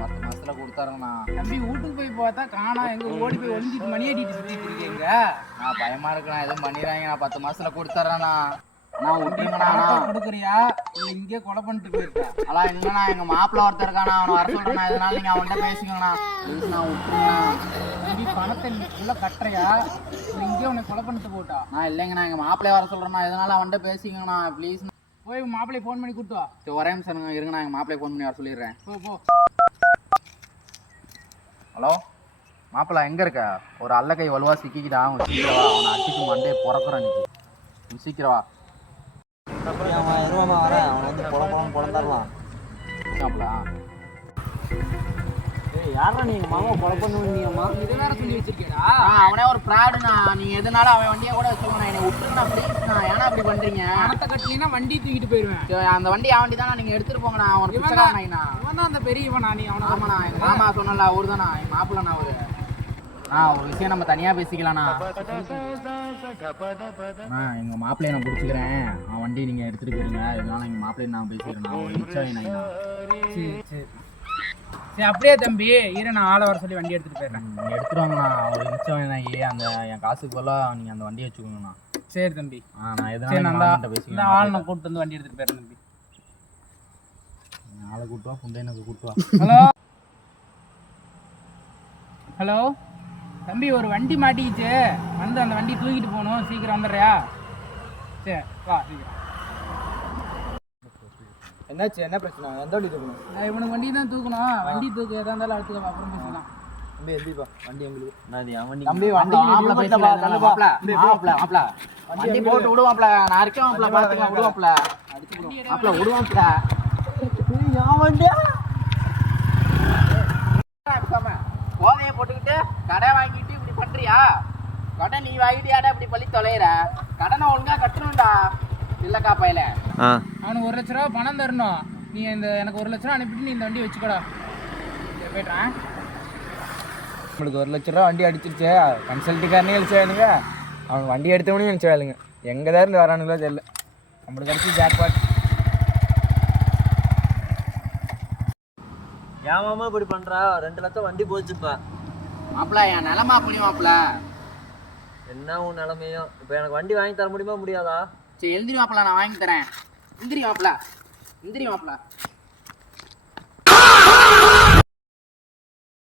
மாசத்துல கொடுத்தாருங்கண்ணா. தம்பி வீட்டுக்கு போய் பார்த்தா காணா, எங்க ஓடி போய் ஒளிஞ்சிட்டு மணி அடிட்டு சுத்திட்டு இருக்கீங்க. நான் பயமா இருக்குண்ணா, எதுவும் பண்ணிடுறாங்க. நான் 10 மாசத்துல கொடுத்துறேண்ணா. நான் விட்டுருங்கண்ணா. கொடுக்குறியா இல்ல இங்கே கொலை பண்ணிட்டு போயிருக்கா? அதான் இல்லைண்ணா, எங்க மாப்பிள்ள ஒருத்தர் இருக்காண்ணா, அவனை வர சொல்றேண்ணா. இதனால நீங்க அவன்கிட்ட பேசிக்கோங்கண்ணா. ப்ளீஸ் நான் விட்டுருங்கண்ணா. தம்பி பணத்தை நீ உள்ள கட்டுறியா இல்லை இங்கே உன்னை கொலை பண்ணிட்டு போட்டா? நான் இல்லைங்கண்ணா, எங்க மாப்பிள்ளைய வர சொல்றேண்ணா. இதனால அவன்கிட்ட பேசிக்கோங்கண்ணா ப்ளீஸ். போய் மாப்பிள்ளையை ஃபோன் பண்ணி கூட்டு வா. சரி ஒரே நிமிஷம் இருங்கண்ணா, எங்க மாப்பிள்ளைய ஃபோன் பண்ணி வர சொல்லிடுறேன். போ. ஹலோ மாப்பிள்ள, எங்க இருக்க? ஒரு அல்ல கை வலுவா சிக்கிக்கிட்டா. அவன் சீக்கிரவா, அவனை அடிச்சு மண்டே பிறக்குறான். நீ சீக்கிரவா. இருவாமா வரேன், அவன் வந்து குழந்தைலாம் மாப்பிள்ள. யாரா நீங்க மாமா கொலை பண்ணுவீங்கம்மா? இதை வேற சொல்லி வச்சிருக்கேடா. அவனே ஒரு ப்ராடுண்ணா. நீங்க எதுனாலும் அவன் வண்டியை கூட வச்சுக்கோண்ணா. என்னை விட்டுருண்ணா ப்ளீஸ்ண்ணா. ஏன்னா அப்படி பண்றீங்க? பணத்தை கட்டலினா வண்டி தூக்கிட்டு போயிருவேன். அந்த வண்டி அவன் வண்டி தானே, நீங்க எடுத்துட்டு போங்கண்ணா. அவன் பிச்சைக்காரனா. இவன் தான் அந்த பெரியவனா? நீ அவனை? ஆமாண்ணா, எங்க மாமா சொன்னல அவரு தானா என் மாப்பிள்ளண்ணா. அவரு ஒரு விஷயம் நம்ம தனியா பேசிக்கலாம்ண்ணா. எங்க மாப்பிள்ளைய நான் பிடிச்சிக்கிறேன். அவன் வண்டி நீங்க எடுத்துட்டு போயிருங்க. இதனால எங்க மாப்பிள்ளைய நான் பேசிக்கிறேன். அவன் சரி அப்படியே தம்பி இரு, நான் ஆளை வர சொல்லி வண்டி எடுத்துட்டு போயிடுறேன். நீங்க எடுத்துட்டு வாங்கண்ணா. ஒரு நிமிஷம் அந்த என் காசுக்கு போலாம் நீங்க அந்த வண்டியை வச்சுக்கோங்கண்ணா. சரி தம்பி. நான் எதனால பேசிக்கிறேன். ஆள் நான் கூப்பிட்டு வந்து வண்டி எடுத்துட்டு போயிடுறேன் தம்பி. ஆளை கூட்டுவா, புண்டை எனக்கு கூட்டுவா. ஹலோ தம்பி, ஒரு வண்டி மாட்டிக்கிச்சு, வந்து அந்த வண்டி தூக்கிட்டு போகணும். சீக்கிரம் வந்துடுறியா? சரி வா சீக்கிரம். என்னாச்சு? என்ன பிரச்சனை? எந்த வண்டி தூக்கணும்? இவனுக்கு வண்டி தான் தூக்கணும். வண்டி தூக்க எதா இருந்தாலும் அடுத்து அப்புறம் பேசலாம். தம்பி எந்திப்பா, வண்டி எங்களுக்கு. தம்பி வண்டி வண்டி போட்டு விடுவாப்ல. நான் இருக்கேன் பாத்துக்கலாம். விடுவாப்ல மாப்பிள்ள விடுவாப்ல. போதையை போட்டுக்கிட்டு கடை வாங்கிட்டு இப்படி பண்றியா? கடை நீ வாங்கிட்டியாடா இப்படி பள்ளி தொலைற? கடனை ஒழுங்கா கட்டணும்டா. இல்லக்கா பையில அவனுக்கு 1 லட்ச ரூபா பணம் தரணும். நீ எனக்கு 1 லட்ச ரூபா அனுப்பிட்டு நீ இந்த வண்டி வச்சுக்கடா. போய்ட்றேன். நம்மளுக்கு 1 லட்ச ரூபா வண்டி அடிச்சிருச்சு. கன்சல்ட்டுக்காரனே எழுச்சானுங்க. அவன் வண்டி எடுத்தவனையும் எழுச்சாளுங்க. எங்கே தான் இருந்து வரானுங்களோ தெரியல. நம்மளுக்கு அடிச்சு ஜாக்பாட். ஏன் மாமா இப்படி பண்ணுறா? 2 லட்சம் வண்டி போச்சுப்பா. மாப்பிள்ள என் நிலமா அப்படி மாப்பிள்ள. என்ன உன் நிலமையும்? இப்போ எனக்கு வண்டி வாங்கி தர முடியுமா முடியாதா? சரி எழுந்திரி மாப்பிள்ள, நான் வாங்கி தரேன். எந்திரி மாப்பிள்ள.